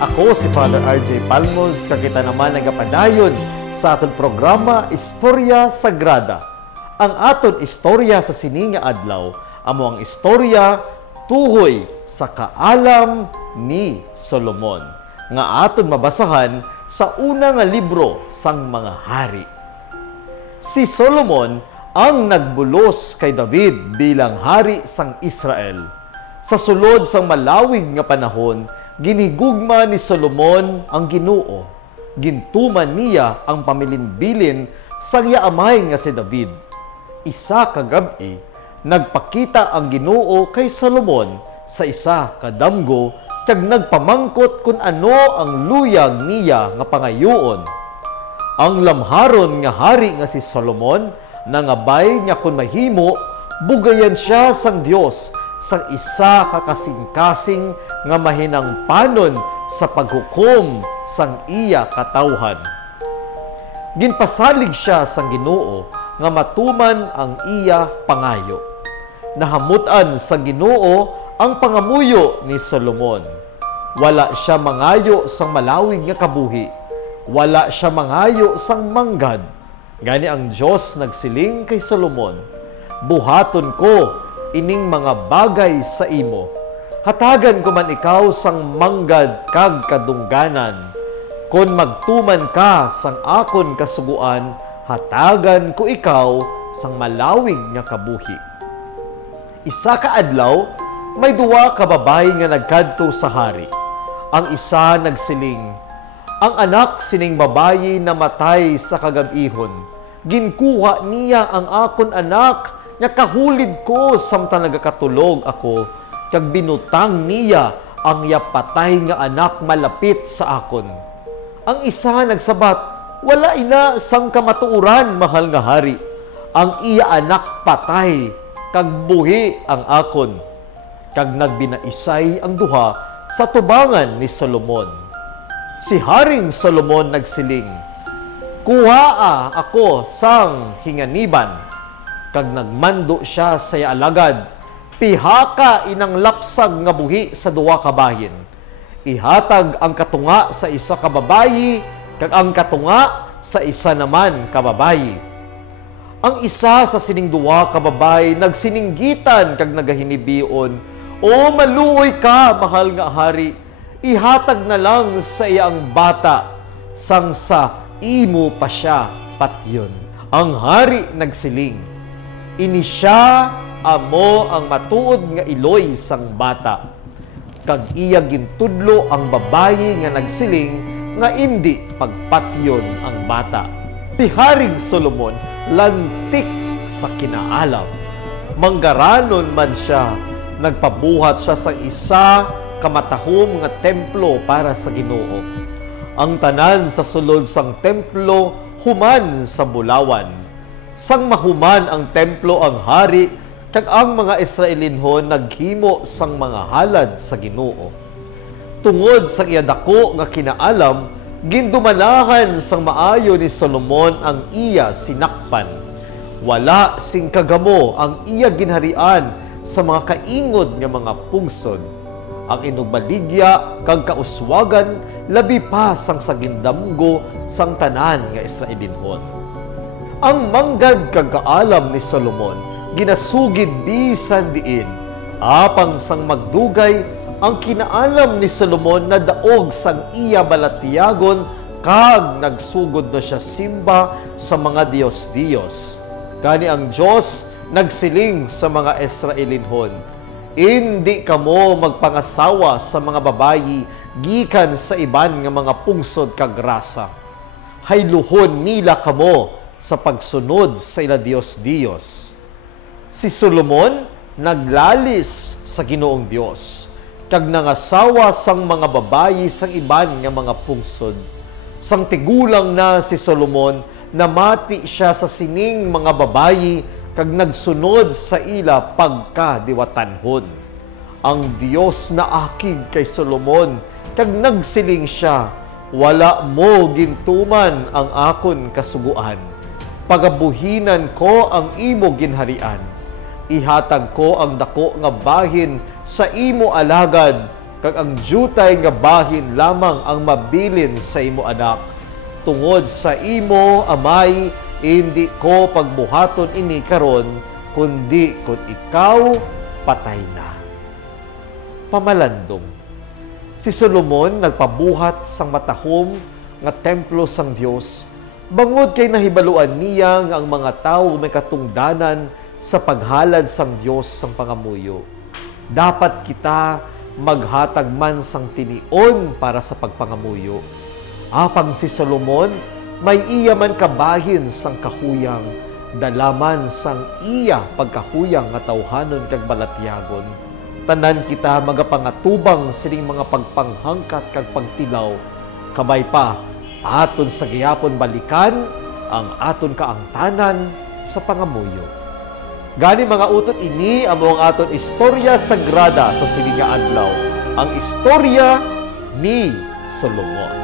Ako si Father RJ Palmos, kakita naman nagapadayon sa aton programa Istorya Sagrada. Ang aton istorya sa sininga adlaw, amo ang istorya tuhoy sa kaalam ni Solomon, nga aton mabasahan sa una nga libro sang mga hari. Si Solomon ang nagbulos kay David bilang hari sang Israel. Sa sulod sang malawig nga panahon, ginigugma ni Solomon ang Ginoo. Gintuman niya ang pamilinbilin sa iya amay nga si David. Isa ka gabi, nagpakita ang Ginoo kay Solomon sa isa ka damgo kag nagpamangkot kung ano ang luyag niya nga pangayuon. Ang lamharon nga hari nga si Solomon nangabay niya kung mahimo, bugayan siya sang Dios sang isa ka kasing-kasing nga mahinangpanon sa paghukom sang iya katawhan. Ginpasalig siya sang Ginoo nga matuman ang iya pangayo. Nahamutan sa Ginoo ang pangamuyo ni Solomon. Wala siya mangayo sang malawig nga kabuhi. Wala siya mangayo sang manggad. Gani ang Dios nagsiling kay Solomon, buhaton ko ining mga bagay sa imo. Hatagan ko man ikaw sang manggad kag kadungganan. Kon magtuman ka sang akon kasuguan, hatagan ko ikaw sang malawig nga kabuhi. Isa ka adlaw, may duwa ka babae nga nagkadto sa hari. Ang isa nagsiling, ang anak sining babayi namatay sa kagabihon. Ginkuha niya ang akon anak, nga kahulid ko samtang nagakatulog ako, kag binutang niya ang yapatay nga anak malapit sa akon. Ang isa nagsabat, wala ina sang kamatuuran, mahal nga hari. Ang iya anak patay, kag buhi ang akon. Kag nagbinaisay ang duha sa tubangan ni Solomon. Si Haring Solomon nagsiling, kuhaa ako sang hinganiban. Kag nagmando siya sa alagad, pihaka inang lapsag nga buhi sa duwa ka bahin. Ihatag ang katunga sa isa ka babayi, kag ang katunga sa isa naman ka babayi. Ang isa sa sining duwa ka babayi nagsininggitan kag nagahinibion, o maluoy ka, mahal nga hari, ihatag na lang sa iyang bata, sang sa imo pa siya patyon. Ang hari nagsiling, ini siya amo ang matuod nga iloy sang bata. Kag iya gintudlo ang babayi nga nagsiling nga indi pagpatyon ang bata. Si Haring Solomon lantik sa kinaalam. Manggaranon man siya, nagpabuhat siya sa isa kamatahom nga templo para sa Ginoo. Ang tanan sa sulod sang templo human sa bulawan. Sang mahuman ang templo ang hari, kag ang mga Israelinhon naghimo sang mga halad sa Ginoo. Tungod sa iya dako nga kinaalam, gindumanahan sang maayo ni Solomon ang iya sinakpan. Wala sing kagamo ang iya ginharian sa mga kaingod nga mga pungsod. Ang inugbaligya kag kauswagan labi pa sang sagindamgo sang tanan nga Israelinhon. Ang manggad kag kaalam ni Solomon ginasugid bisan diin. Apang sang magdugay, ang kinaalam ni Solomon na daog sang iya balatiyagon kag nagsugod na siya simba sa mga Diyos-Diyos. Gani ang Diyos nagsiling sa mga Israelinhon, hindi kamo magpangasawa sa mga babayi gikan sa iban nga mga pungsod kag rasa. Hayluhon nila kamo sa pagsunod sa ila Diyos-Diyos. Si Solomon naglalis sa Ginoong Dios, kag nangasawa sang mga babayi sang iban nga mga pungsod. Sang tigulang na si Solomon, namati siya sa sining mga babayi kag nagsunod sa ila pagkadiwatanhon. Ang Dios na akig kay Solomon, kag nagsiling siya, wala mo gintuman ang akon kasuguan. Pagabuhinan ko ang imo ginharian. Ihatag ko ang dako nga bahin sa imo alagad, kag ang jutay nga bahin lamang ang mabilin sa imo anak. Tungod sa imo, Amay, hindi ko pagbuhaton ini karon, kundi kung ikaw patay na. Pamalandong. Si Solomon nagpabuhat sang matahom nga templo sang Dios. Bangod kay nahibaluan niya nga ang mga tawo may katungdanan sa paghalad sang Dios sang pangamuyo. Dapat kita maghatag man sang tinion para sa pagpangamuyo. Apang si Solomon, may iya man kabahin sang kahuyang, dalaman sang iya pagkahuyang nga tawhanon kag balatyagon. Tanan kita magapangatubang sining mga pagpanghangkat kag pagtilaw, kabay pa aton sa gihapon balikan ang aton kaangtanan sa pangamuyo. Gani mga utot ini amo ang aton istorya sagrada sa sining nga adlaw, ang istorya ni Solomon.